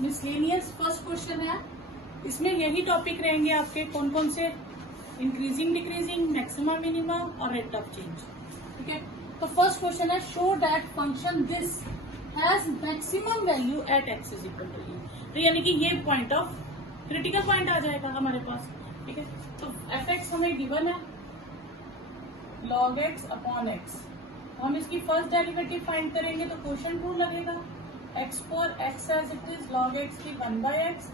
Miscellaneous first question है, इसमें यही टॉपिक रहेंगे आपके, कौन कौन से, इंक्रीजिंग डिक्रीजिंग, मैक्सिमा मिनिमा और रेट ऑफ चेंज। ठीक है, तो फर्स्ट क्वेश्चन है show that function this has maximum value at x is equal to e. तो यानी कि ये पॉइंट ऑफ क्रिटिकल पॉइंट आ जाएगा हमारे पास। ठीक है, तो एफ एक्स हमें गिवन है log x अपॉन एक्स, हम इसकी फर्स्ट डेरिवेटिव फाइंड करेंगे तो क्वोशिएंट रूल लगेगा, x for x as it is log x की 1/x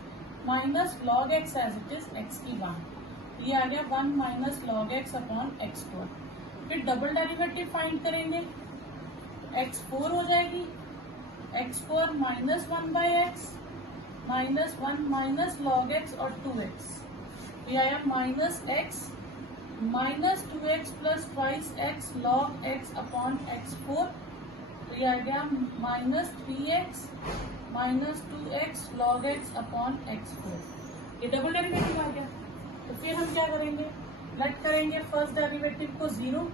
minus log x as it is x की 1, ये आ गया 1 minus log x upon x four. फिर डबल डेरिवेटिव फाइंड करेंगे, x4 हो जाएगी, x4 minus 1/x minus 1 minus log x और 2x, ये आया minus x minus 2x plus twice x log x upon x4, तो ये आ गया minus 3x minus 2x log x upon x4, ये डबल डेरिवेटिव आ गया। तो फिर हम क्या करेंगे, लेट करेंगे फर्स्ट डेरिवेटिव को 0,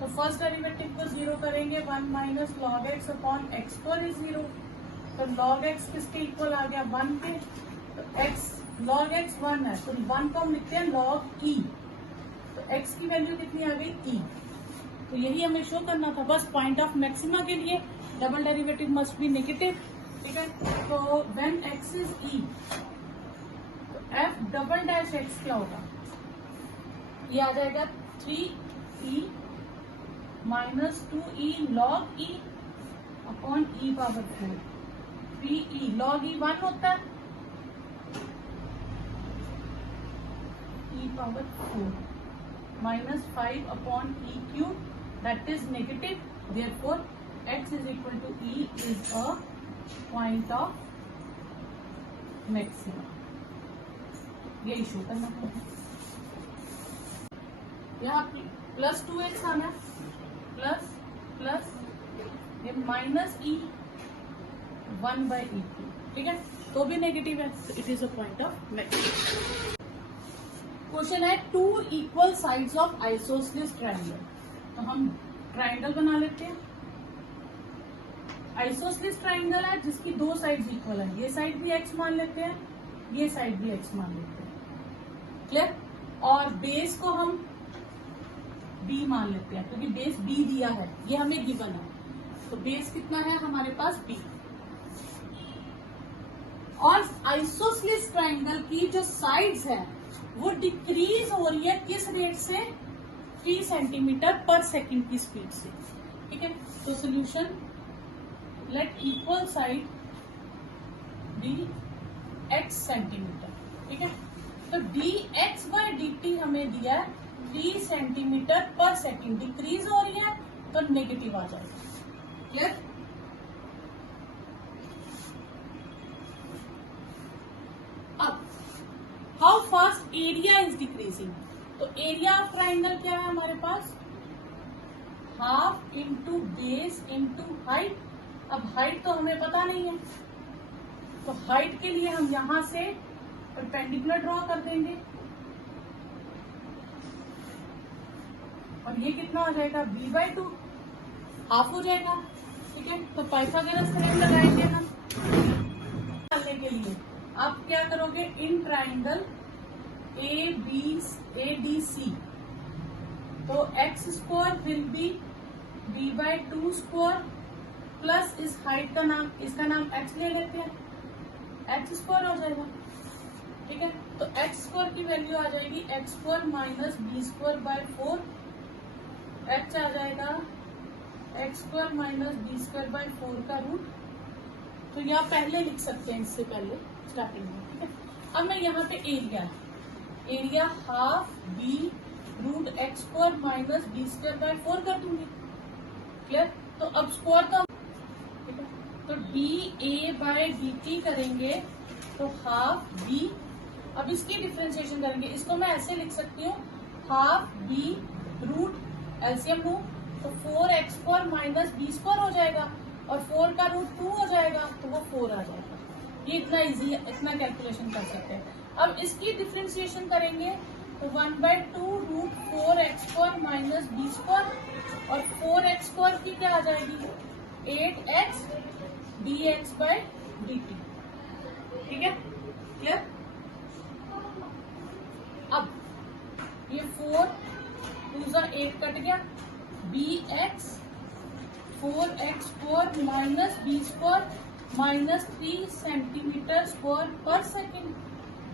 तो फर्स्ट डेरिवेटिव को 0 करेंगे, 1 minus log x upon x4 is 0, तो log x किसके इक्वल आ गया 1 के, तो x log x 1 है, तो 1 को हम लिखते हैं log e, तो x की वैल्यू कितनी आ गई e। तो यही हमें शो करना था, बस पॉइंट ऑफ मैक्सिमा के लिए double derivative must be negative. ठीक है, तो व्हेन x इज e, तो f डबल डैश x क्या होगा, ये आ जाएगा 3e minus 2e log e upon e power 4, 3e log e 1 होता है, e power 4 minus 5 upon e cube, that is negative, therefore x is equal to e is a point of maximum, ये issue करना है। यहाँ plus 2x आना, plus plus ये minus e 1/e, ठीक है, तो भी नेगेटिव है, it is a point of maximum. Question है two equal sides of isosceles triangle, तो हम ट्रायंगल बना लेते हैं। आइसोसेलेस ट्रायंगल है जिसकी दो साइड्स इक्वल है, ये साइड भी x मान लेते हैं, ये साइड भी x मान लेते हैं, क्लियर। और बेस को हम b मान लेते हैं, क्योंकि बेस b दिया है, ये हमें गिवन है, तो बेस कितना है हमारे पास b। और आइसोसेलेस ट्रायंगल की जो साइड्स है वो डिक्रीज हो रही है किस रेट से, 3 सेंटीमीटर पर सेकंड की स्पीड से। ठीक है, तो solution, let equal side b x centimetre. ठीक है, तो dx/dt हमें दिया है 3 सेंटीमीटर पर सेकंड, डिक्रीज हो रही है तो नेगेटिव आ जाएगा, clear. How fast area is decreasing, तो एरिया ऑफ ट्राइंगल क्या है हमारे पास, half into base into height. अब हाइट तो हमें पता नहीं है, तो हाइट के लिए हम यहां से परपेंडिकुलर ड्रॉ कर देंगे, और ये कितना हो जाएगा b/2, हाफ हो जाएगा। ठीक है, तो पाइथागोरस थ्योरम लगाएंगे हम करने के लिए। आप क्या करोगे, इन ट्राइंगल ADC, तो x square will be b/2 square plus इस हाइट का नाम, इसका नाम x ले लेते हैं, x स्क्वायर हो जाएगा। ठीक है, तो x स्क्वायर की वैल्यू आ जाएगी x² माइनस b²/4, h आ जाएगा x² माइनस b²/4 का रूट। तो यहाँ पहले लिख सकते हैं, इससे पहले स्टार्टिंग में। ठीक है, अब मैं यहाँ पे area half b root x² minus b²/4 कर दूंगी, क्लियर। तो अब स्क्वायर का, ठीक है, तो dA/dt करेंगे तो हाफ b, अब इसकी डिफ्रेंशिएशन करेंगे, इसको मैं ऐसे लिख सकती हूँ, हाफ b रूट एलसीएम लूं तो 4x² माइनस b² हो जाएगा, और 4 का रूट 2 हो जाएगा, तो वो 4 आ जाएगा। ये इतना इजी, इतना कैलकुलेशन कर सकते हैं। अब इसकी डिफ्रेंशिएशन करेंगे तो 1/2 रूट 4x² माइनस b², और 4x² की क्या आ जाएगी 8x dx/dt। ठीक है, क्लियर। अब ये 4 2 जा 8 कट गया, bx 4x² minus b² minus 3 centimetre square पर सेकेंड,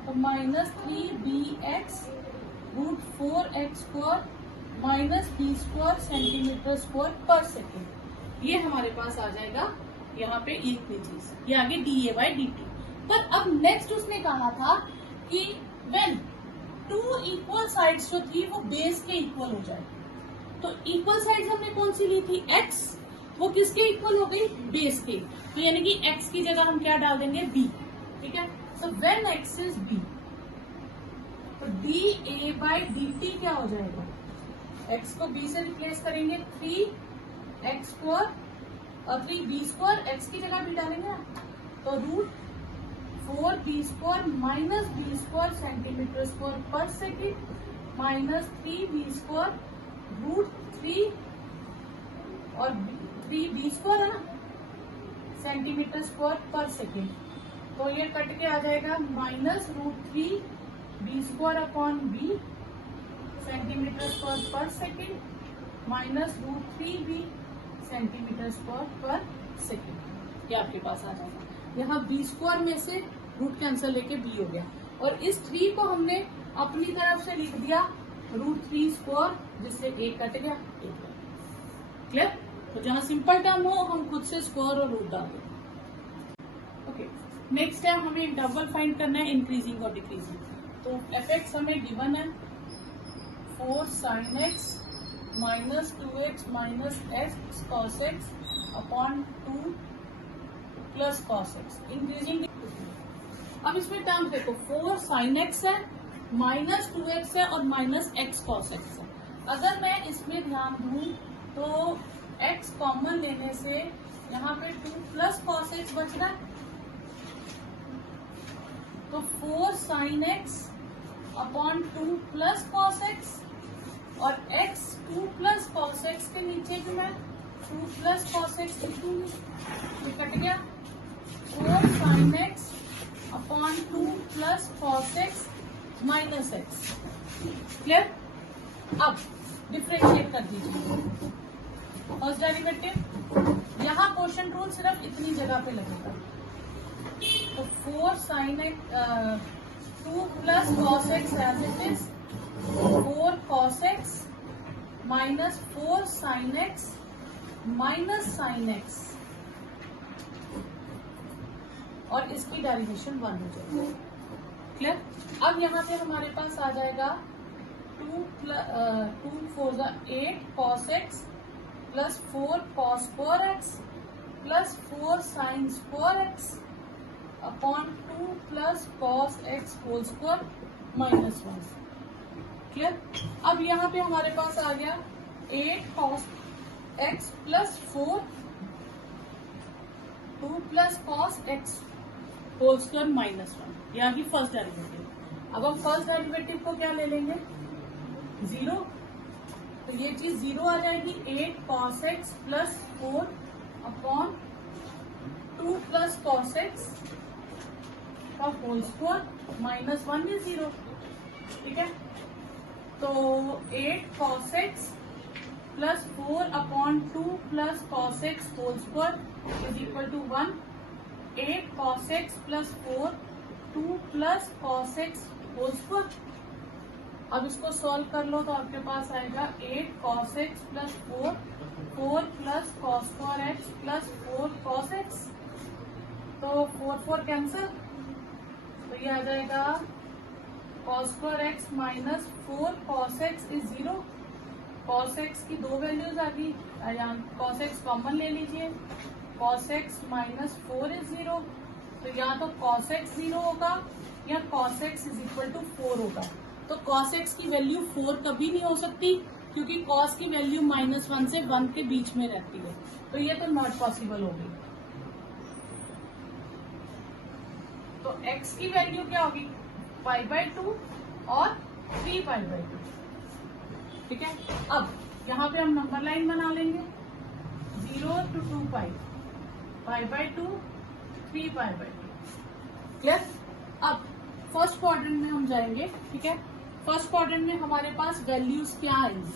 तो minus 3bx root 4x² minus b² centimetre square पर सेकेंड। ये हमारे पास आ जाएगा यहाँ पे इतनी चीज, ये आगे dA/dt। पर अब नेक्स्ट उसने कहा था कि व्हेन 2 इक्वल साइड्स जो थी वो बेस के इक्वल हो जाए, तो इक्वल साइड्स हमने कौन सी ली थी, x, वो किसके इक्वल हो गई, बेस के, तो यानी कि x की जगह हम क्या डाल देंगे, b, ठीक है। So when x is b, तो dA/dt क्या हो जाएगा, x को b से रिप्लेस करेंगे, 3x² और 3b² x की जगह b डालेंगे, तो root 4b² minus b² centimetre square पर सेकेंड माइनस 3b² रूट 3 और 3b² है ना सेंटीमीटर स्क्वायर पर सेकेंड, तो ये कट के आ जाएगा minus root 3b² upon b centimetre square पर second minus root 3b centimetre square पर सेकेंड। ये आपके पास आ जाएगा। यहाँ b² में से रूट कैंसिल लेके b हो गया, और इस 3 को हमने अपनी तरफ से लिख दिया रूट 3² जिससे a कट गया, क्लियर। तो जहाँ सिंपल टर्म हो हम खुद से स्क्वायर और रूट डाल दें। ओके, नेक्स्ट टाइम हमें एक डबल फाइंड करना है, इंक्रीजिंग और डिक्रीजिंग। तो fx हमें गिवन है 4 sin x minus 2x minus x cos x upon 2 plus cos x, increasing. अब इसमें टर्म देखो, 4 sin x है माइनस 2x है और माइनस x cos x है। अगर मैं इसमें ध्यान दूं तो x कॉमन लेने से यहाँ पे 2 प्लस cos x बच रहा है, तो 4 sin x upon 2 plus cos x, और x 2 प्लस cos x के नीचे भी मैं 2 प्लस cos x लिखूंगी, ये कट गया। 4 sin x upon 2 plus cos x minus x, clear. अब डिफ्रेंशिएट कर दीजिए फर्स्ट डेरिवेटिव, यहाँ क्वेश्चन रूल सिर्फ इतनी जगह पे लगेगा, तो 4 sin x 2 plus cos x as it is 4 cos x minus 4 sin x minus sin x, और इसकी डेरिवेशन 1 हो जाएगी, क्लियर। अब यहाँ पे हमारे पास आ जाएगा 2 4 8 cos x plus 4 cos square x plus 4 sin square x upon 2 plus cos x whole square minus 1, clear. अब यहाँ पे हमारे पास आ गया 8 cos x plus 4 2 plus cos x whole square minus 1, यहाँ की फर्स्ट डेरिवेटिव। अब हम फर्स्ट डेरिवेटिव को क्या ले लेंगे, 0, तो ये चीज 0 आ जाएगी। 8 cos x plus 4 upon 2 plus cos x का होल स्क्वायर माइनस 1 इज 0, ठीक है। तो 8 cos x plus 4 upon 2 plus cos x whole square is equal to 1। 8 cos x plus 4 2 plus cos x whole square. अब इसको solve कर लो तो आपके पास आएगा 8 cos x plus 4 plus cos square x plus 4 cos x, तो 4 cancel, तो ये आ जाएगा cos square x minus 4 cos x is 0। cos x की 2 वैल्यूज आ गई, cos x कॉमन ले लीजिए, cos x माइनस 4 इज 0, तो या तो cos x 0 होगा या cos x is equal to 4 होगा। तो cos x की वैल्यू 4 कभी नहीं हो सकती, क्योंकि cos की वैल्यू -1 से 1 के बीच में रहती है, तो ये तो नॉट पॉसिबल हो गई। तो x की वैल्यू क्या होगी, π/2 और 3π/2, ठीक है। अब यहाँ पे हम नंबर लाइन बना लेंगे, 0 to 2π, π/2 3π/2, क्लियर? अब फर्स्ट क्वाड्रेंट में हम जाएंगे, ठीक है। फर्स्ट क्वाड्रेंट में हमारे पास वैल्यूज क्या आएंगी,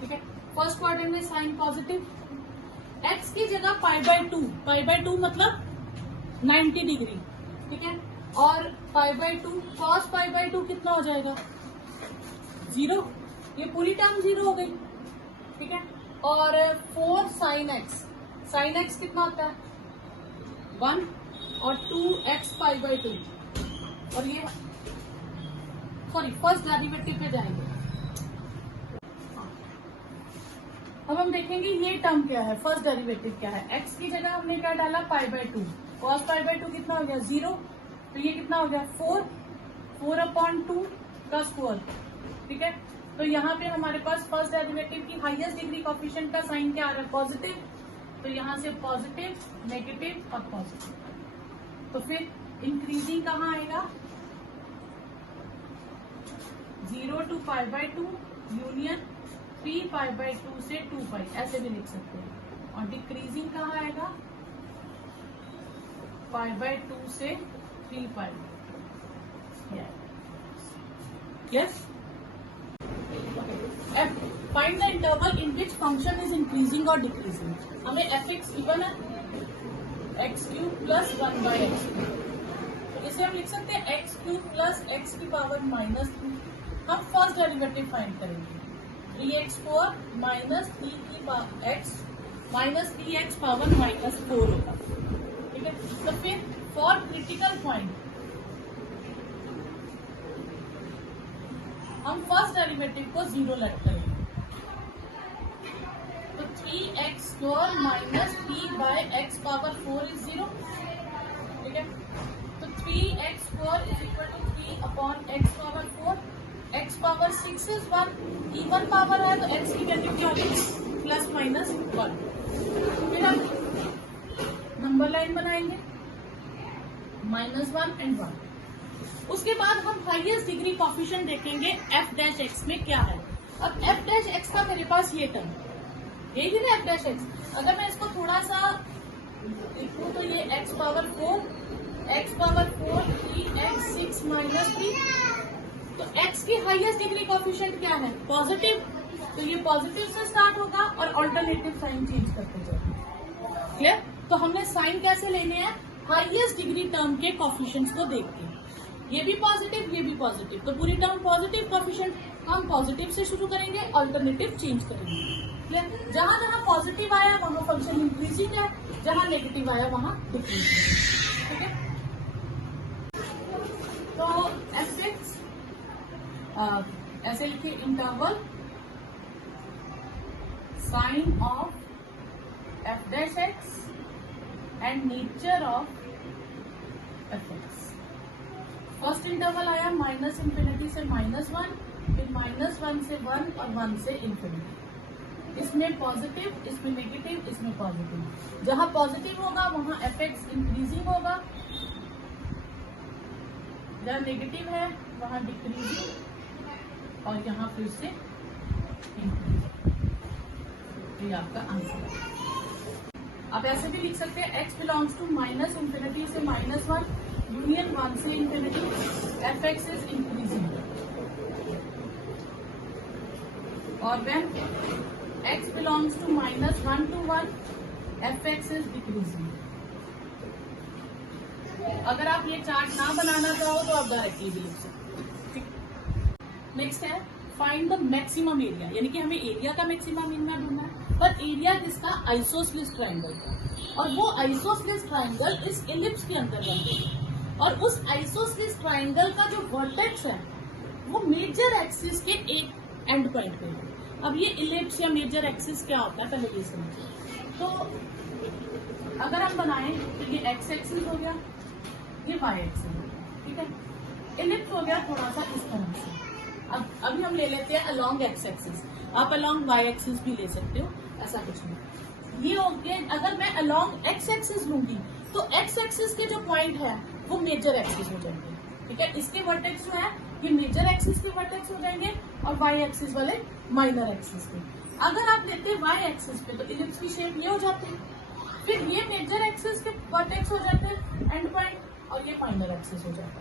ठीक है। फर्स्ट क्वाड्रेंट में साइन पॉजिटिव, एक्स की जगह पाई बाय टू मतलब 90 डिग्री, ठीक है। और पाई2 कॉस पाई2 कितना हो जाएगा 0, ये पूरी टर्म 0 हो गई, ठीक है। और 4 साइन एक्स कितना होता है 1 और 2x पाई2, और ये सॉरी फर्स्ट डेरिवेटिव पे जाएंगे। अब हम देखेंगे ये टर्म क्या है, फर्स्ट डेरिवेटिव क्या है। x की जगह हमने क्या डाला पाई2, कॉस पाई2 कितना हो गया 0, तो ये कितना हो गया 4/2 का स्क्वायर, ठीक है। तो यहाँ पे हमारे पास फर्स्ट डेरिवेटिव की हाईएस्ट डिग्री कोएफिशिएंट का साइन क्या आ रहा है पॉजिटिव, तो यहाँ से पॉजिटिव, नेगेटिव और पॉजिटिव। तो फिर इंक्रीजिंग कहाँ आएगा 0 to पाई2 यूनियन 3 पाई2 से 2 पाई, ऐसे भी लिख सकते हैं। और डिक्रीजिंग कहाँ आएगा पाई2 से 3 pi. Yes, find the interval in which function is increasing और डिक्रीजिंग। हमें fx गिवन है x³ प्लस 1/x³, तो इसे हम लिख सकते हैं x³ प्लस x⁻³ हम फर्स्ट डेरिवेटिव फाइंड करेंगे 3x4 माइनस 3x पावर -4 होगा, ठीक है। तो फिर फॉर क्रिटिकल पॉइंट हम फर्स्ट डेरिवेटिव को 0 लेट करेंगे, तो 3x² माइनस 3/x⁴ इज 0, ठीक है। तो 3x² is equal to 3/x⁴, x⁻6 is 1, even power है तो x की वैल्यू क्या होगी ±1। फिर हम नंबर लाइन बनाएंगे -1 and 1। उसके बाद हम हाईएस्ट डिग्री कोएफिशिएंट देखेंगे f' में क्या है। अब f' का मेरे पास ये टर्म यही ना f', अगर मैं इसको थोड़ा सा लिखूं तो ये x⁻4 3x6 -3, तो x की हाईएस्ट डिग्री कोएफिशिएंट क्या है पॉजिटिव, तो ये पॉजिटिव से स्टार्ट होगा और अल्टरनेटिव साइन चेंज करते जाएंगे। क्लियर? तो हमने साइन कैसे लेने हैं हाईएस्ट डिग्री टर्म के कोएफिशिएंट्स को देख के, ये भी पॉजिटिव ये भी पॉजिटिव, तो पूरी टर्म पॉजिटिव कोएफिशिएंट हम पॉजिटिव से शुरू करेंगे, अल्टरनेटिव चेंज करेंगे। क्लियर? जहां जहां पॉजिटिव आया वहां फंक्शन इंक्रीजिंग है, जहां नेगेटिव आया वहां डिक्रीजिंग, ठीक है। तो f(x) ऐसे लिखिए interval sign of f'(x) and nature of f(x). First interval आया -∞ से -1, फिर -1 से 1 और 1 से ∞। इसमें पॉजिटिव, इसमें नेगेटिव, इसमें पॉजिटिव। जहां पॉजिटिव होगा वहां f(x) इंक्रीजिंग होगा, जहां नेगेटिव है वहां डिक्रीजिंग, और यहाँ फिर से ये आपका आंसर है। आप ऐसे भी लिख सकते हैं x बिलोंग्स टू -∞ से -1 यूनियन 1 से ∞, f(x) इज इंक्रीजिंग, और when x belongs to -1 to 1 f(x) is decreasing. अगर आप ये चार्ट ना बनाना चाहो तो आप डायरेक्टली भी लिख सकते हो। नेक्स्ट है फाइंड द मैक्सिमम एरिया, यानी कि हमें एरिया का मैक्सिमम मिनिमम ढूंढना है, पर एरिया किसका आइसोसेलेस ट्रायंगल का, और वो आइसोसेलेस ट्रायंगल इस इलिप्स के अंतर्गत है, और उस आइसोसेलेस ट्रायंगल का जो वर्टेक्स है वो मेजर एक्सिस के एक एंड पॉइंट पे है। अब ये इलिप्स या मेजर एक्सिस क्या होता है पहले ये समझिए। तो अगर हम बनाएं तो ये x एक्सिस हो गया, ये y एक्सिस हो गया, ठीक है। इलिप्स हो गया थोड़ा सा इस तरह से। अब अभी हम ले लेते हैं अलोंग x एक्सिस, आप अलोंग y एक्सिस भी ले सकते हो, ऐसा कुछ नहीं। ये हो गया, अगर मैं अलोंग x एक्सिस लूंगी तो x एक्सिस के जो पॉइंट है वो मेजर एक्सिस हो जाएंगे, ठीक है। इसके वर्टेक्स जो है ये मेजर एक्सिस के वर्टेक्स हो जाएंगे और y एक्सिस वाले माइनर एक्सिस के। अगर आप लेते हैं y एक्सिस पे तो इलिप्स की शेप ये हो जाती है, फिर ये मेजर एक्सिस के वर्टेक्स हो जाते हैं एंड पॉइंट, और ये फाइनल एक्सिस हो जाएगा।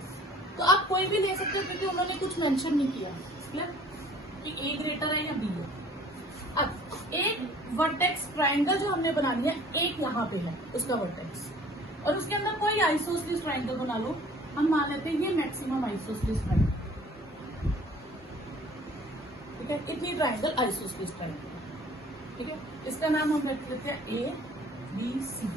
तो आप कोई भी ले सकते हो क्योंकि उन्होंने कुछ मेंशन नहीं किया क्लियर कि ए ग्रेटर है या बी है। अब एक वर्टेक्स ट्राइंगल जो हमने बनानी है, एक यहाँ पे है उसका वर्टेक्स, और उसके अंदर कोई आइसोसेलेस ट्राइंगल बना लो। हम मान लेते हैं ये मैक्सिमम आइसोसेलेस ट्राइंगल, ठीक है, इतनी ट्राइंगल आइसोसेलेस ट्राइंगल, ठीक है। इसका नाम हम रख लेते हैं ए बी सी,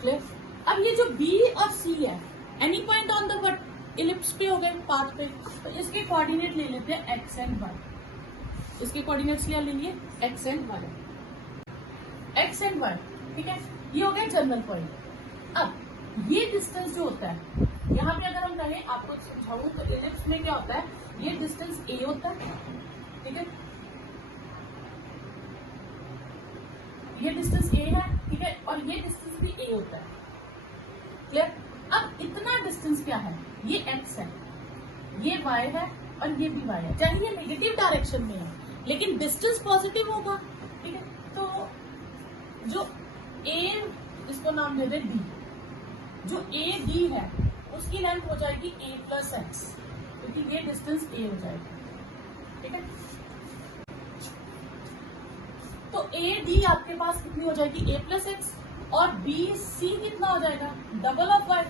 क्लियर। अब ये जो बी और सी है, any point on the ellipse पे हो गए, पाथ पे, तो इसके कोऑर्डिनेट ले लेते हैं एक्स एंड वाई। इसके कोऑर्डिनेट्स क्या ले लिए, x and y, x and y, ठीक है। ये हो गया जनरल पॉइंट। अब ये डिस्टेंस जो होता है, यहाँ पे अगर हम कहें आपको समझाऊं तो इलिप्स में क्या होता है, ये डिस्टेंस ए होता है, ठीक है, ये डिस्टेंस ए है, ठीक है, और ये डिस्टेंस भी ए होता है, क्लियर। अब इतना डिस्टेंस क्या है, ये एक्स है, ये वाई है और ये भी वाई है, चाहे ये नेगेटिव डायरेक्शन में है लेकिन डिस्टेंस पॉजिटिव होगा, ठीक है। तो जो ए, इसको नाम दे दे बी, जो ए डी है उसकी लेंथ हो जाएगी ए प्लस एक्स, क्योंकि ये डिस्टेंस ए हो जाएगा, ठीक है। तो ए डी आपके पास कितनी हो जाएगी, ए प्लस एक्स, और बी सी कितना हो जाएगा, डबल ऑफ वाई।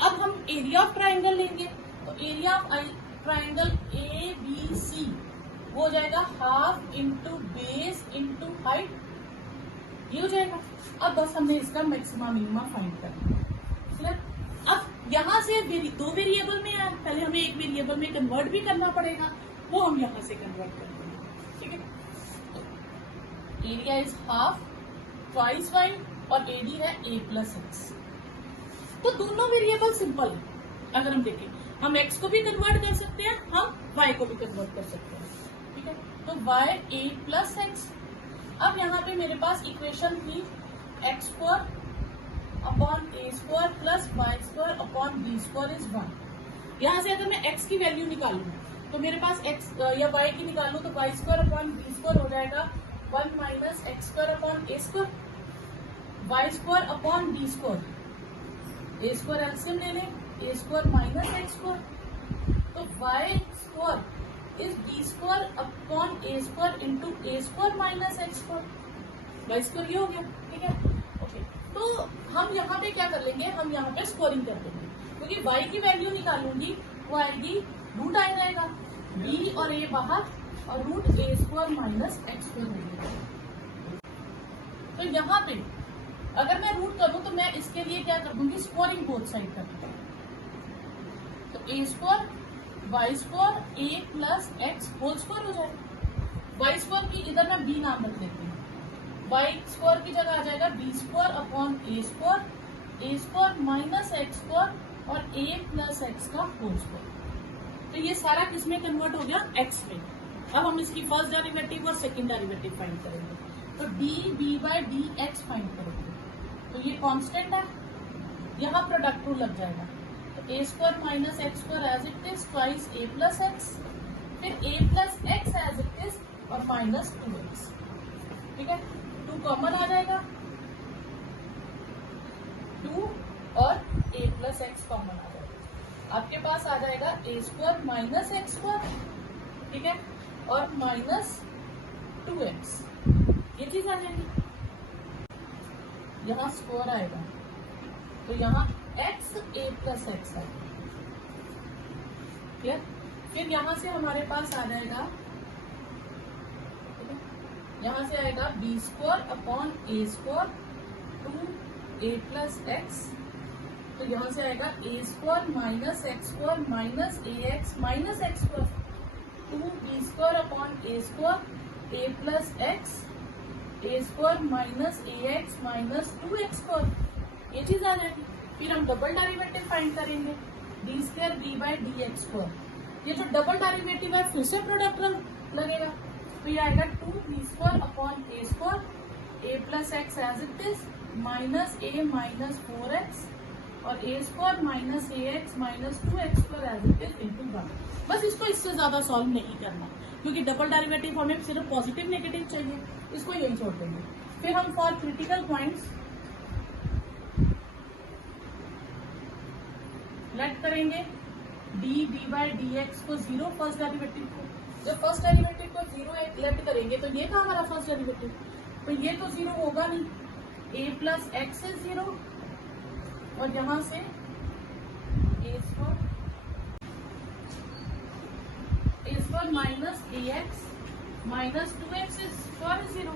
अब हम एरिया ऑफ ट्राइंगल लेंगे, तो area of triangle A B C वो हो जाएगा half into base into height, ये हो जाएगा। अब बस हमने इसका मैक्सिमम मिनिमम फाइंड करना है। अब यहाँ से दो वेरिएबल में है, पहले हमें एक वेरिएबल में कन्वर्ट भी करना पड़ेगा, वो हम यहाँ से कन्वर्ट कर देंगे, ठीक है। Area is half twice y और एडी है ए प्लस एक्स। तो दोनों वेरिएबल सिंपल है, अगर हम देखें हम एक्स को भी कन्वर्ट कर सकते हैं, हम वाई को भी कन्वर्ट कर सकते हैं, ठीक है। तो वाई ए प्लस एक्स। अब यहाँ पे मेरे पास इक्वेशन थी x square upon a square plus y square upon b square is 1। यहाँ से अगर मैं एक्स की वैल्यू निकालूं तो मेरे पास एक्स या वाई की निकालूं तो y square upon b square हो जाएगा 1 minus x square upon a square, y square upon b square, a square LCM ले लें, a square minus x square, तो y square is b square upon a square into a square minus x square, y square ये हो गया, ठीक है, okay. तो हम यहाँ पे क्या कर लेंगे, हम यहाँ पे स्कोरिंग कर देंगे, क्योंकि वाई की वैल्यू निकालूंगी वो आएगी रूट आ जाएगा, बी और ए बाहर, और रूट ए स्क्वायर माइनस एक्स स्क्वायर हो। तो यहाँ पे अगर मैं रूट करूं तो मैं इसके लिए क्या कर दूंगी, स्क्वायरिंग बोथ साइड कर दूंगी, तो a square y square a plus x whole square हो जाएगा। वाई स्क्वायर की इधर मैं बी नाम रख लेती हूँ, वाई स्क्वायर की जगह आ जाएगा B square upon a square minus x square और ए प्लस एक्स का होल स्क्वायर। तो ये सारा किसमें कन्वर्ट हो गया, एक्स में। अब हम इसकी फर्स्ट डेरिवेटिव और सेकंड डेरिवेटिव फाइंड करेंगे, तो d b by d x find करेंगे। तो ये कांस्टेंट है, यहाँ प्रोडक्ट रूल लग जाएगा, तो a square minus x square as it is twice a plus x, फिर a plus x as it is और माइनस 2x, ठीक है। 2 कॉमन आ जाएगा, 2 और ए प्लस एक्स कॉमन आ जाएगा, आपके पास आ जाएगा a square minus x square, ठीक है, और माइनस 2x, ये चीज आ जाएगी। यहाँ स्क्वायर आएगा तो यहाँ x a प्लस एक्स आएगा, क्लियर। फिर यहाँ से हमारे पास आ जाएगा, यहाँ से आएगा b square upon a square 2a plus x, तो यहाँ से आएगा a square minus x square minus a x minus x square, 2b square upon a square a plus x a square minus a x minus 2x square, ये चीज आ जाएगी। फिर हम डबल डेरिवेटिव फाइंड करेंगे, d square b by d x square. ये जो double derivative है फिर से प्रोडक्ट लगेगा, तो ये आएगा 2b square upon a square a plus x as it is minus a minus 4x और a square minus a x minus 2x square as it is into 1। बस इसको इससे ज्यादा सॉल्व नहीं करना, क्योंकि डबल डेरिवेटिव हमें सिर्फ पॉजिटिव नेगेटिव चाहिए, इसको यही छोड़ देंगे। फिर हम फॉर क्रिटिकल पॉइंट्स लेट करेंगे डी बाई डी एक्स को जीरो, फर्स्ट डेरिवेटिव को। जब फर्स्ट डेरिवेटिव को जीरो लेट करेंगे तो ये था हमारा फर्स्ट डेरिवेटिव, तो ये तो जीरो होगा नहीं, a plus x is zero, और यहां से a square minus a x minus 2x is square zero,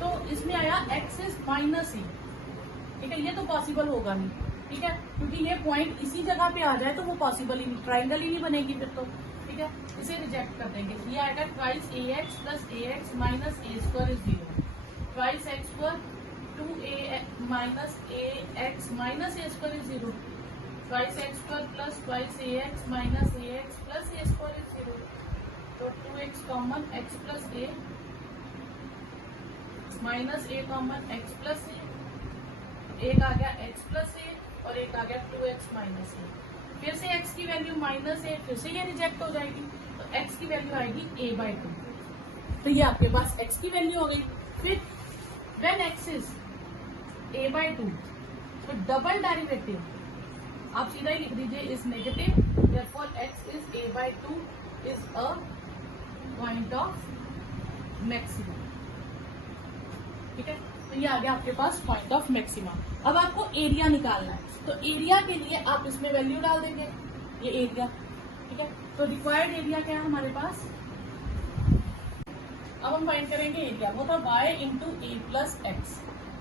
तो इसमें आया x इज माइनस ए। ठीक है, ये तो पॉसिबल होगा नहीं, ठीक है, क्योंकि ये पॉइंट इसी जगह पे आ जाए तो वो पॉसिबल ही नहीं, ट्राइंगल ही नहीं बनेगी फिर तो। ठीक है, इसे रिजेक्ट कर देंगे। ये आएगा twice A x plus A x minus a square is zero, twice x square 2a minus a x minus a square is zero, twice x square plus twice A x minus a x plus A square is zero, तो 2x common x plus ए minus ए common x plus ए, एक आ गया x plus ए और एक आ गया 2x minus ए। फिर से x की value minus ए, फिर से ये रिजेक्ट हो जाएगी, तो x की वैल्यू आएगी a बाई 2, तो ये आपके पास x की वैल्यू हो गई। फिर when x is a by 2, तो डबल डेरिवेटिव आप सीधा ही लिख दीजिए is negative, therefore x is a by 2 is a point of maximum. ठीक है, तो ये आ गया आपके पास पॉइंट ऑफ मैक्सिमा। अब आपको एरिया निकालना है, तो एरिया के लिए आप इसमें वैल्यू डाल देंगे, ये एरिया। ठीक है, तो रिक्वायर्ड एरिया क्या है हमारे पास, अब हम फाइंड करेंगे एरिया, वो था y इंटू ए प्लस एक्स,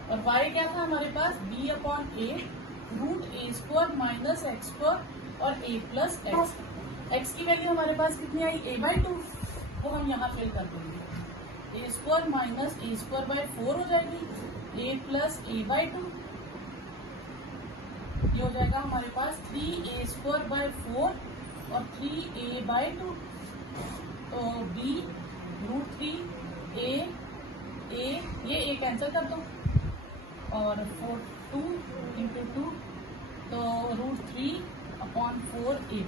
और y क्या था हमारे पास b अपॉन ए रूट ए स्क्वायर माइनस एक्स स्क्वायर और a प्लस एक्स। x की वैल्यू हमारे पास कितनी आई, a बाई 2, वो हम यहाँ फिल कर देंगे, a square minus a square by 4 हो जाएगी, ए प्लस ए बाई 2, ये हो जाएगा हमारे पास 3a स्क्वायर बाई 4 और 3a बाई 2, तो b रूट 3 a ये a कैंसिल कर दो, और 2 इंटू 2, तो रूट 3 अपॉन 4 a,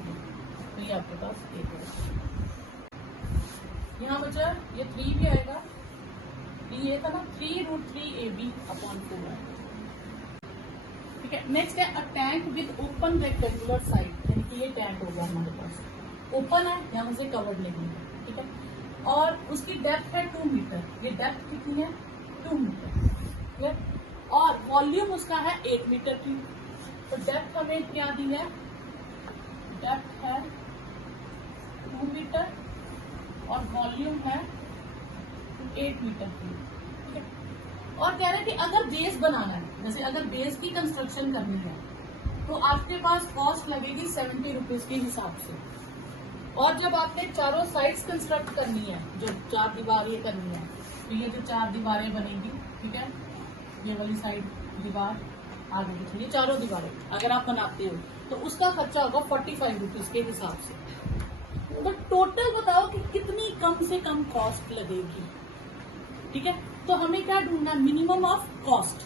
तो ये आपके पास a है। यहाँ बचा ये 3 भी आएगा, 3 ये था ना, 3 रूट 3 AB अपॉन 4 आएगा। ठीक है, नेक्स्ट है a tank with open rectangular side, यानी कि ये टैंक होगा हमारे पास, ओपन है, यहाँ से कवर्ड नहीं है। ठीक है, और उसकी डेप्थ है 2 मीटर, ये डेप्थ कितनी है 2 मीटर। ठीक है, और वॉल्यूम उसका है 8 मीटर की, तो डेप्थ हमें क्या दी है, डेप्थ है 2 मीटर और वॉल्यूम है 8 मीटर की। ठीक है, और कह रहे हैं कि अगर बेस बनाना है, जैसे अगर बेस की कंस्ट्रक्शन करनी है तो आपके पास कॉस्ट लगेगी 70 रुपीज के हिसाब से, और जब आपने चारों साइड्स कंस्ट्रक्ट करनी है, जो 4 दीवारें करनी है, तो ये जो 4 दीवारें बनेगी, ठीक है, ये वाली साइड दीवार आगे की, ये चारों दीवारें अगर आप बनाते हो तो उसका खर्चा होगा 45 रुपीज के हिसाब से। तो टोटल बताओ कि कितनी कम से कम कॉस्ट लगेगी। ठीक है, तो हमें क्या ढूंढना, मिनिमम ऑफ कॉस्ट।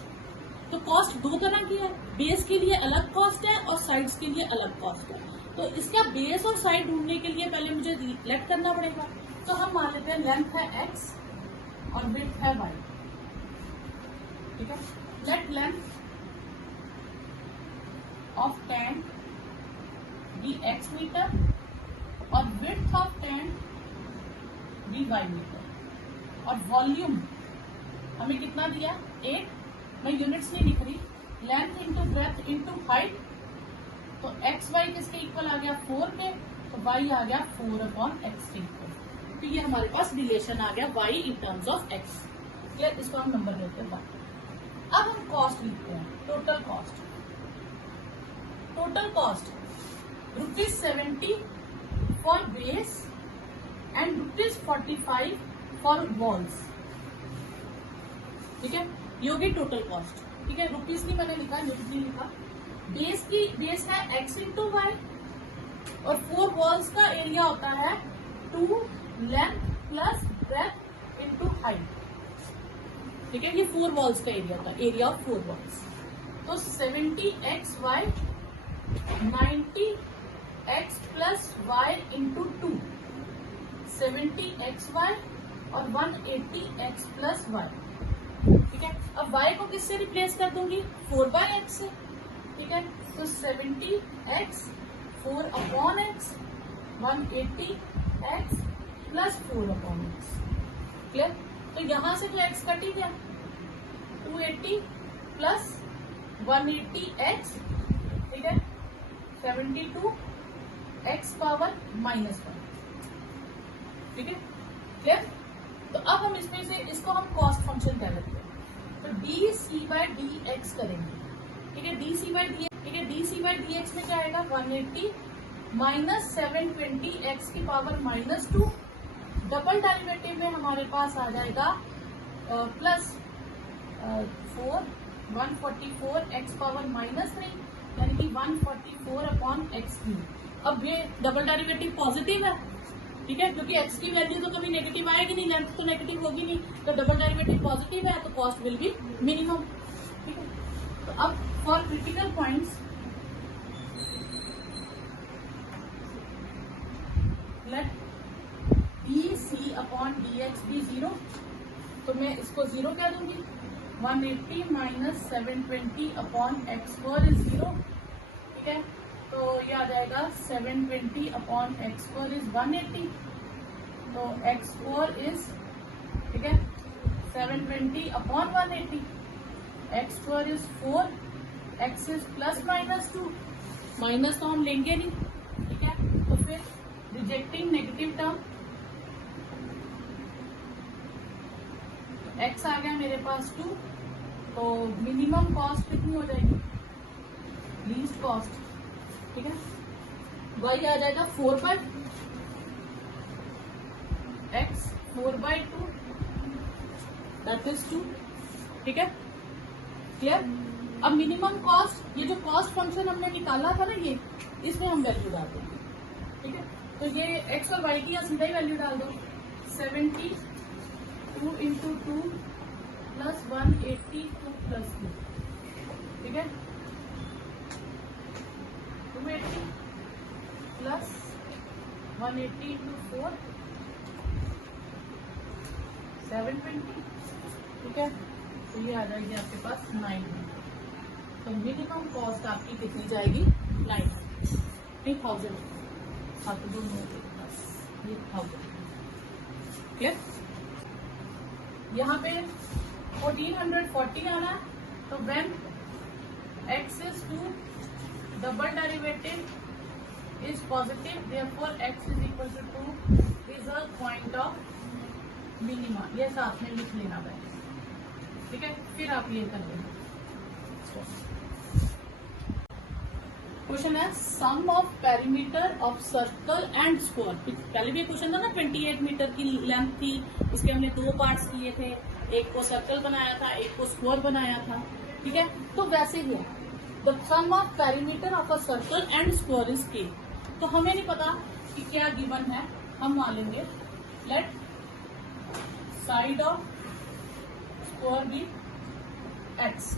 तो कॉस्ट 2 तरह की है, बेस के लिए अलग कॉस्ट है और साइड्स के लिए अलग कॉस्ट है। तो इसका बेस और साइड ढूंढने के लिए पहले मुझे लेट करना पड़ेगा, तो हम मान लेते हैं लेंथ है x और विड्थ है y। ठीक है, let length of tank be x metre और width of tank be y metre, और वॉल्यूम हमें कितना दिया 8, मैं यूनिट्स नहीं लिख रही, length into breadth into height, तो एक्स वाई किसके इक्वल आ गया 4 के, तो y आ गया 4 अपॉन एक्स के इक्वल। तो ये हमारे पास रिलेशन आ गया y in terms of x। Clear, इसको हम नंबर देते हैं। अब हम कॉस्ट लिखते हैं, total cost. Total cost ₹70 for base and ₹45 for walls. ठीक है, ये होगी टोटल कॉस्ट। ठीक है, रुपीज नहीं मैंने लिखा, यूनिट नहीं लिखा। बेस है x इंटू वाई, और 4 वॉल्स का एरिया होता है 2 length plus breadth into height. ठीक है, ये 4 वॉल्स का एरिया था, एरिया ऑफ 4 वॉल्स। तो 70xy 90x plus y into 2, 70xy और 180x प्लस y। ठीक है, अब y को किससे रिप्लेस कर दूंगी 4/x से, ठीक है। तो 70x 4/x 180x plus 4/x। Clear. तो यहां से तो x कट ही गया, 280 प्लस 180x, ठीक है, 72x पावर -1, ठीक है। क्लियर। तो अब हम इसमें से इसको हम कॉस्ट फंक्शन कह लेते हैं। तो dc/dx करेंगे, ठीक है। dc/dx में क्या आएगा, 180 माइनस 720x की पावर -2। डबल डेरिवेटिव में हमारे पास आ जाएगा प्लस 144x पावर -3, यानी कि 144/x3। अब ये डबल डेरिवेटिव पॉजिटिव है, ठीक है, क्योंकि x की वैल्यू तो कभी नेगेटिव आएगी नहीं, लेंथ तो नेगेटिव होगी नहीं, तो डबल डेरिवेटिव पॉजिटिव है तो कॉस्ट विल बी मिनिमम, ठीक है। तो अब for critical points late dc/dx भी 0, तो मैं इसको 0 कह दूंगी। 180 माइनस 720/x4 इज 0, ठीक है। तो ये आ जाएगा 720/x4 इज 180, तो x4 इज, ठीक है, 720/180, x4 is 4, x is +-2, minus तो हम लेंगे नहीं, ठीक है। तो फिर रिजेक्टिंग नेगेटिव टर्म, x आ गया मेरे पास 2, तो मिनिमम कॉस्ट कितनी हो जाएगी, लीस्ट कॉस्ट, ठीक है। y आ जाएगा 4/x 4/2 दैट इज 2, ठीक है। क्लियर। अब मिनिमम कॉस्ट, ये जो कॉस्ट फंक्शन हमने निकाला था ना, ये इसमें हम वैल्यू डाल देंगे, ठीक है। तो ये x और y की या सीधा ही वैल्यू डाल दो। 72 इंटू 2 प्लस 182 प्लस 2, ठीक है, 280 प्लस 180 इंटू 4 720, ठीक है। तो ये आ जाएगी आपके पास 900। तो मिनिमम कॉस्ट आपकी कितनी जाएगी, 9,000। आप दोनों ये 1000, क्लियर। यहाँ पे 1440 आना है, तो when x is 2, double derivative is positive, therefore x is equal to 2 is a point of minima. ये साथ में लिख लेना है, ठीक है। फिर आप ये कर लेना। क्वेश्चन है sum of perimeter of circle and square. पहले भी क्वेश्चन था ना, 28 मीटर की लेंथ थी, उसके हमने 2 पार्ट्स किए थे, एक को सर्कल बनाया था, एक को स्क्वायर बनाया था, ठीक है। तो वैसे ही है, the sum of perimeter of a circle and square is k. तो हमें नहीं पता कि क्या गिवन है, हम मान लेंगे let side of square be x,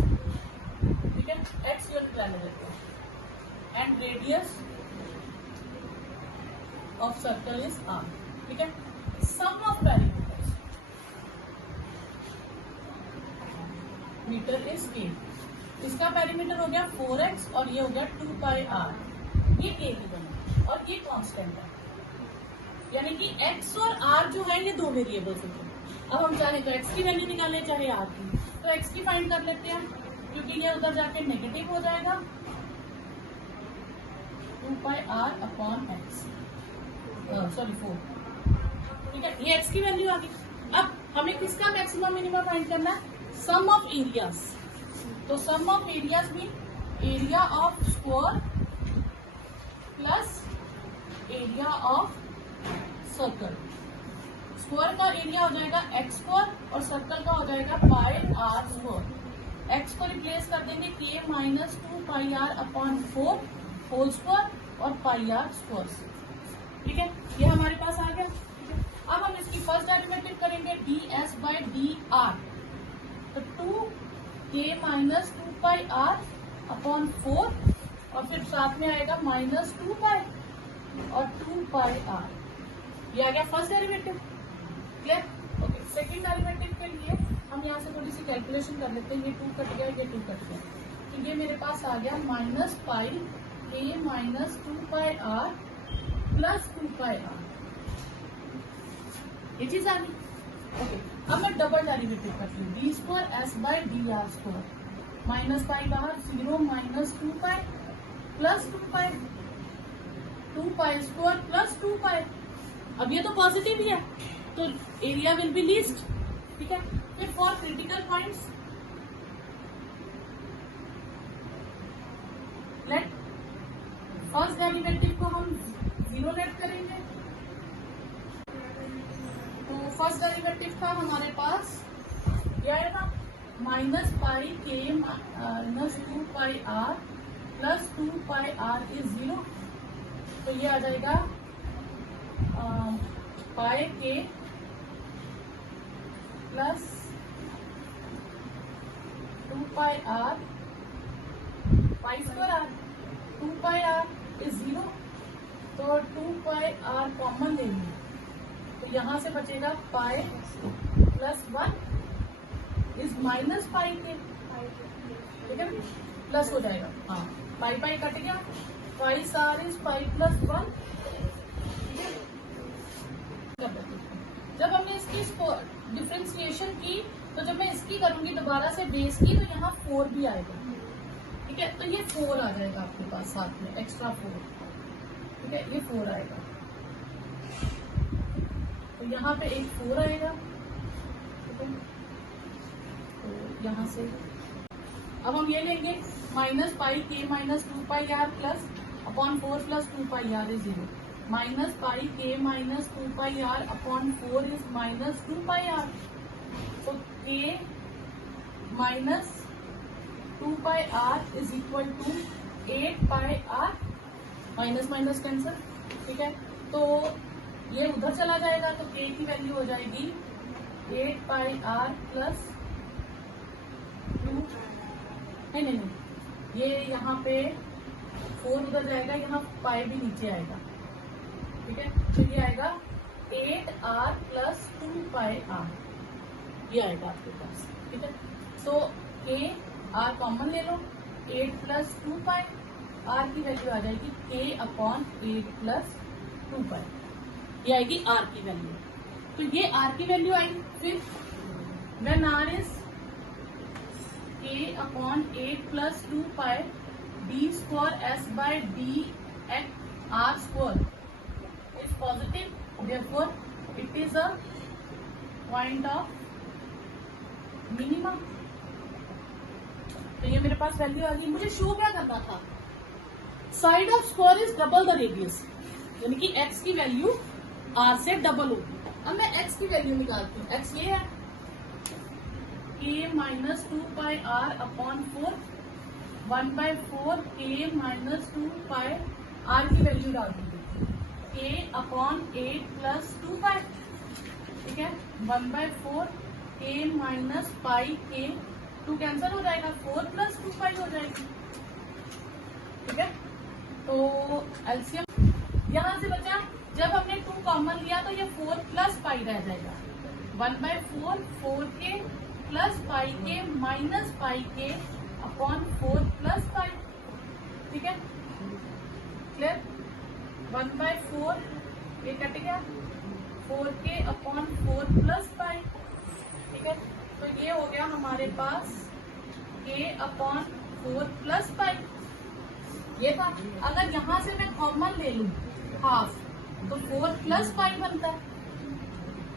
ठीक है, x यूनिट रहने देते हैं, and radius of circle is r, ठीक है। Sum of perimeters metre is k। इसका पेरीमीटर हो गया 4x और ये हो गया 2πr, ये k गिवन है और ये कांस्टेंट है, यानी कि x और r जो है ये 2 वेरिएबल्स हैं। अब हम चाहे तो x की वैल्यू निकालें, चाहे r की, तो x की फाइंड कर लेते हैं, क्योंकि ये उधर जाके नेगेटिव हो जाएगा, 2πr/x, सॉरी 4, ठीक है। ये x की वैल्यू आ गई। अब हमें किसका मैक्सिमम मिनिमम फाइंड करना है, सम ऑफ एरियाज। तो sum of areas mean area of square plus area of circle. Square का एरिया हो जाएगा x² और सर्कल का हो जाएगा πr²। x को रिप्लेस कर देंगे k minus 2πr/4 whole square और πr², ठीक है। ये हमारे पास आ गया, ठीक है। अब हम इसकी फर्स्ट डेरिवेटिव करेंगे ds/dr, तो 2k माइनस 2πr/4 और फिर साथ में आएगा -2π और 2πr। ये आ गया first derivative, clear. Okay, second derivative के लिए हम यहाँ से थोड़ी सी कैलकुलेशन कर लेते हैं। ये 2 कट गया, ये 2 कट गया, तो ये मेरे पास आ गया minus pi k minus 2 pi r plus 2 pi r, ये चीज आ गई। ओके, अब मैं डबल डेरिवेटिव करती हूँ, D square S by D R square, minus pi बाहर, 0 माइनस 2 पाई प्लस 2 पाई, 2 पाई स्क्वायर प्लस 2 पाई। अब ये तो पॉजिटिव ही है, तो एरिया विल बी लीस्ट, ठीक है। फिर for critical points let first derivative को हम 0 लेट करेंगे। तो फर्स्ट डेरिवेटिव था हमारे पास क्या है ना, minus pi k minus 2 pi r plus 2 pi r is 0, तो ये आ जाएगा pi k plus 2 pi r pi square r, 2 pi r is 0, तो 2 पाई आर कॉमन लेंगे, तो यहां से बचेगा pi plus 1 is minus pi के, ठीक है, प्लस हो जाएगा, हाँ पाई पाई कट गया, पाई आर इज पाई प्लस 1। जब हमने इसकी डिफ्रेंसिएशन की, तो जब मैं इसकी करूंगी दोबारा से बेस की, तो यहाँ 4 भी आएगा, ठीक है, तो ये 4 आ जाएगा आपके पास साथ में एक्स्ट्रा 4, ठीक है, ये 4 आएगा, तो यहाँ पे एक 4 आएगा, ठीक है, तो यहाँ से अब हम ये लेंगे minus pi k minus 2 pi r plus upon 4 plus 2 pi r is 0, minus pi k minus 2 pi r upon 4 is minus 2 pi r, तो k minus 2 pi r is equal to 8 pi r, minus minus cancel, ठीक है, तो ये उधर चला जाएगा, तो के की वैल्यू हो जाएगी 8 पाई आर प्लस 2, नहीं, ये यहाँ पे 4 उधर जाएगा, यहाँ पाई भी नीचे आएगा, ठीक है, तो ये आएगा 8 आर प्लस 2 पाई आर, ये आएगा आपके पास, ठीक है, तो के आर कॉमन ले लो, 8 प्लस 2 पाई, आर की वैल्यू आ जाएगी के अपॉन 8 प्लस 2 पाई, ये आएगी आर की वैल्यू, तो ये आर की वैल्यू आएगी। फिर when r is k upon 8 plus 2 pi d square s by d एक्ट r square is positive, therefore it is a point of minimum, तो ये मेरे पास वैल्यू आ गई। मुझे शो क्या करना था, side of square is double the radius, यानी कि x की वैल्यू r से डबल होगी। अब मैं x की वैल्यू निकालती हूँ, x ये है k माइनस 2 पाई r अपॉन 4, 1/4 k माइनस 2 पाई r की वैल्यू डाल दूंगी k अपॉन 8 प्लस 2 पाई, ठीक है, 1/4 k minus pi k, 2 cancel हो जाएगा, 4 प्लस 2 पाई हो जाएगी, ठीक है, तो एलसीएम यहां से बचा, जब हमने 2 कॉमन लिया तो ये 4 प्लस पाई रह जाएगा, 1/4 4k plus pi k minus pi के अपॉन 4 प्लस पाई, ठीक है, क्लियर, 1/4 ये कट गया, 4k अपॉन 4 प्लस पाई, ठीक है, तो ये हो गया हमारे पास k अपॉन 4 प्लस पाई, ये था। अगर यहां से मैं कॉमन ले लूं हाफ, तो 4 प्लस पाई बनता है,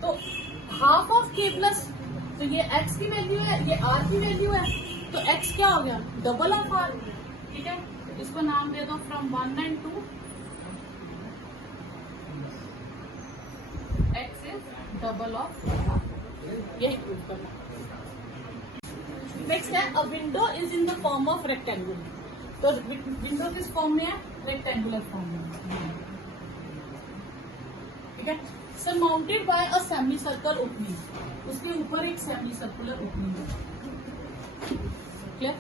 तो हाफ ऑफ k प्लस, तो ये x की वैल्यू है, ये r की वैल्यू है, तो x क्या हो गया, डबल ऑफ r, ठीक है, इसको नाम दे दो from 1 and 2, x is double of r, यही प्रूव करना। नेक्स्ट है, अ window is in the form of rectangle, तो विंडो किस फॉर्म में है, रेक्टेंगुलर फॉर्म में, ठीक है, surmounted bye a semi circle opening, उसके ऊपर एक सेमी सर्कुलर ओपनिंग है, क्लियर,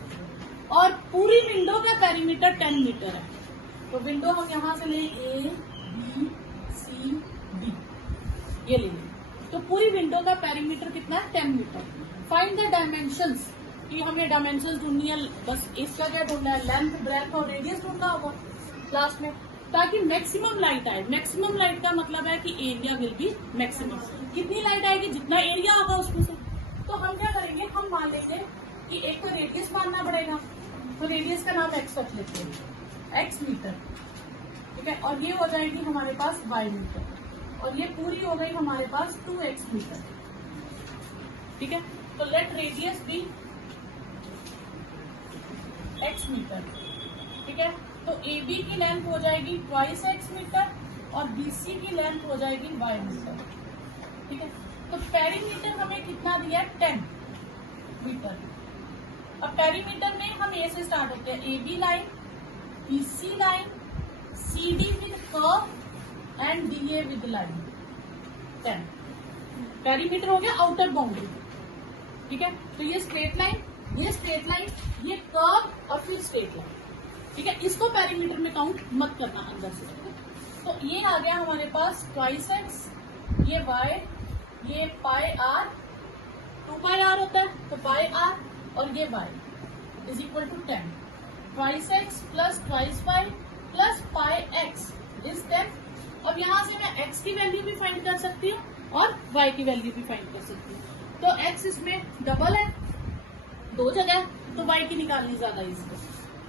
और पूरी विंडो का पेरीमीटर 10 मीटर है, तो विंडो हम यहां से ले A B C D, ये ले लें, तो पूरी विंडो का पेरीमीटर कितना है, 10 मीटर। फाइंड द डायमेंशंस, कि हमें डायमेंशन ढूंढनी है, बस इसका क्या ढूंढना है, लेंथ ब्रेथ और रेडियस ढूंढना होगा लास्ट में, ताकि मैक्सिमम लाइट आए। मैक्सिमम लाइट का मतलब है कि एरिया विल बी मैक्सिमम। कितनी लाइट आएगी, जितना एरिया होगा उसमें से। तो हम क्या करेंगे, हम मान लेते हैं कि एक तो रेडियस मानना पड़ेगा, तो रेडियस का नाम एक्स रख लेते हैं, एक्स मीटर, ठीक है। और ये हो जाएगी हमारे पास वाई मीटर, और ये पूरी हो गई हमारे पास 2x मीटर, ठीक है। तो let radius be x metre, ठीक है। तो AB की लेंथ हो जाएगी ट्वाइस x मीटर और BC की लेंथ हो जाएगी y मीटर, ठीक है। तो पेरीमीटर हमें कितना दिया है, 10 मीटर। अब पेरीमीटर में हम A से स्टार्ट होते हैं, AB line, BC line, CD with curve and DA with line, 10 perimeter हो गया, आउटर बाउंड्री, ठीक है। तो ये स्ट्रेट लाइन, ये स्ट्रेट लाइन, ये कर्व और फिर स्ट्रेट लाइन, ठीक है। इसको पेरीमीटर में काउंट मत करना अंदर से। तो ये आ गया हमारे पास ट्वाइस एक्स, ये वाई, ये पाई आर, 2 पाई आर होता है तो पाई आर, और ये y is equal to 10। Twice x plus twice y plus pi x is 10। अब यहाँ से मैं एक्स की वैल्यू भी फाइंड कर सकती हूँ और वाई की वैल्यू भी फाइंड कर सकती हूँ। तो एक्स इसमें डबल है, 2 जगह, तो वाई की निकालनी ज्यादा इजी।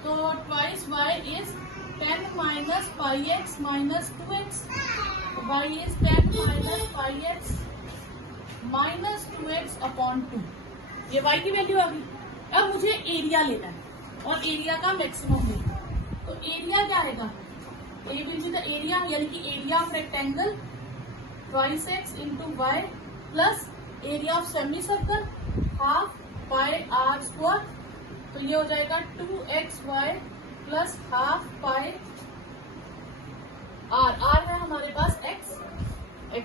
तो twice y is 10 minus pi x minus 2x, y is 10 minus pi x minus 2x upon 2। ये वाई की वैल्यू आ गई। अब मुझे एरिया लेना है और एरिया का मैक्सिमम लेना है। तो एरिया क्या आएगा, a will be the area, यानी कि area of rectangle twice x into y plus area of semi circle half pi r square. तो ये हो जाएगा 2xy plus half pi r, r है हमारे पास x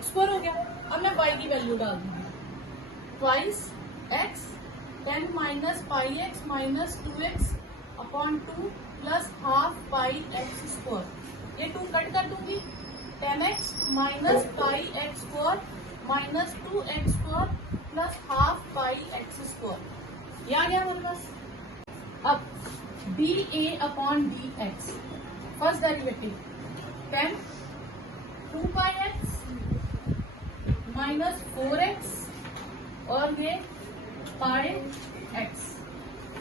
स्क्वायर हो गया। अब मैं y की वैल्यू डाल दूंगी, twice x 10 minus pi x minus 2x upon 2 plus half पाई एक्स स्क्वायर। ये 2 कट कर दूंगी, 10x minus pi x square minus 2x square plus half पाई एक्स स्क्वायर, ये आ गया हमारे पास। अब dA upon dx, first derivative 10 2 पाई एक्स माइनस 4x और ये पाई एक्स,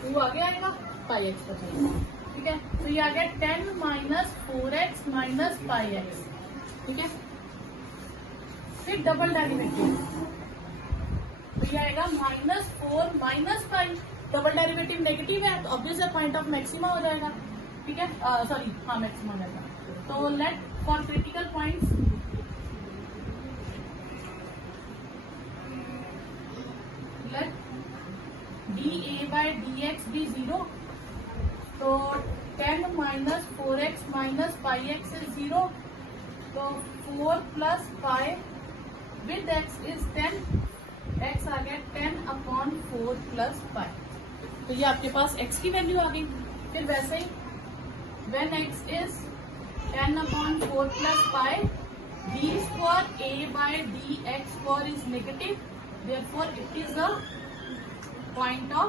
2 आगे आएगा, पाई एक्स बचेगा, ठीक है। तो ये आ गया 10 minus 4x minus pi x, ठीक है। फिर डबल डेरिवेटिव, तो ये आएगा minus 4 minus pi, double derivative negative है तो ऑब्वियस पॉइंट ऑफ मैक्सिमा हो जाएगा, ठीक है। सॉरी, हाँ मैक्सिमा हो जाएगा। तो let for critical points let dA by dx भी 0। तो 10 minus 4x minus pi x is 0। तो 4 plus pi with x is 10, x आ गया 10 अपॉन 4 प्लस पाई। तो ये आपके पास x की वैल्यू आ गई। फिर वैसे ही when x is 10 upon 4 plus pi, d square a by dx square is negative, therefore it is a point of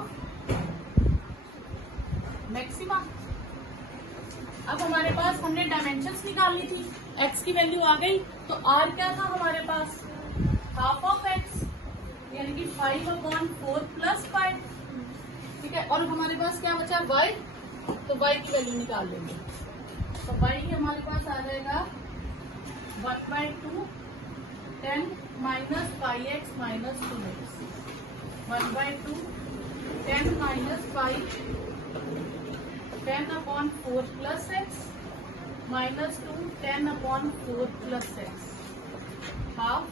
maxima। अब हमारे पास हमने डायमेंशंस निकालनी थी, x की वैल्यू आ गई, तो r क्या था हमारे पास, हाफ ऑफ x, यानी कि 5 अपॉन 4 प्लस 5, ठीक है। और हमारे पास क्या बचा, y, तो y की वैल्यू निकाल लेंगे। तो y हमारे पास आ जाएगा 1/2 10 minus pi x minus 2x, 1/2 10 minus पाई 10 upon 4 plus x minus 2 10 upon 4 plus x, half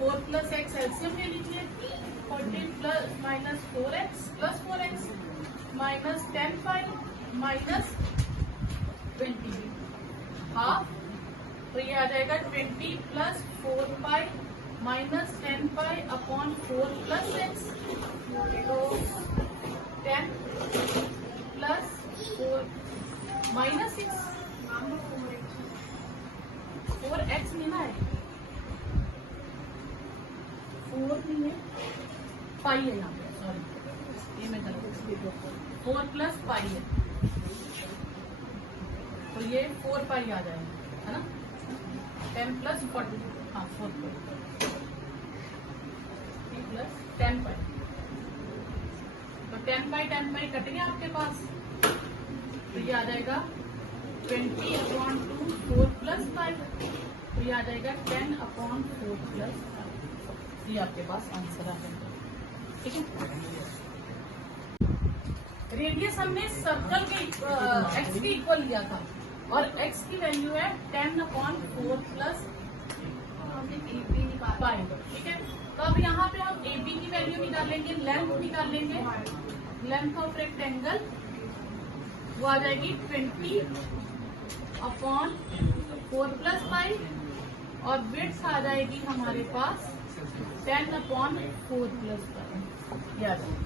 4 plus x LCM ले लीजिए, 14 plus minus 4x plus 4x minus 10 pi minus 20 half. तो ये आ जाएगा 20 plus 4 pi minus 10 pi upon 4 plus x. तो 10 plus 4 minus 6, 4x लेना है, 4 नहीं है, पाई है यहाँ पे, सॉरी ये मैं गलत 4 प्लस पाई है, तो ये 4 पाई आ जाएगा, है ना। 10 प्लस 40, हाँ 4 प्लस 10 पाई, तो 10 पाई कट गया आपके पास, तो ये आ जाएगा 20/2 4 प्लस 5, तो ये आ जाएगा 10/4 प्लस 5। ये आपके पास आंसर आ जाएगा, ठीक है। रेडियस हमने सर्कल के x के इक्वल लिया था और x की वैल्यू है 10/4 प्लस 5, ठीक है। तो अब यहाँ पे हम AB की वैल्यू निकालेंगे, लेंथ निकालेंगे, लेंथ ऑफ रेक्टेंगल वो आ जाएगी 20/4 प्लस 5 और विड्थ आ जाएगी हमारे पास 10/4 प्लस 5, ये आ जाएगी।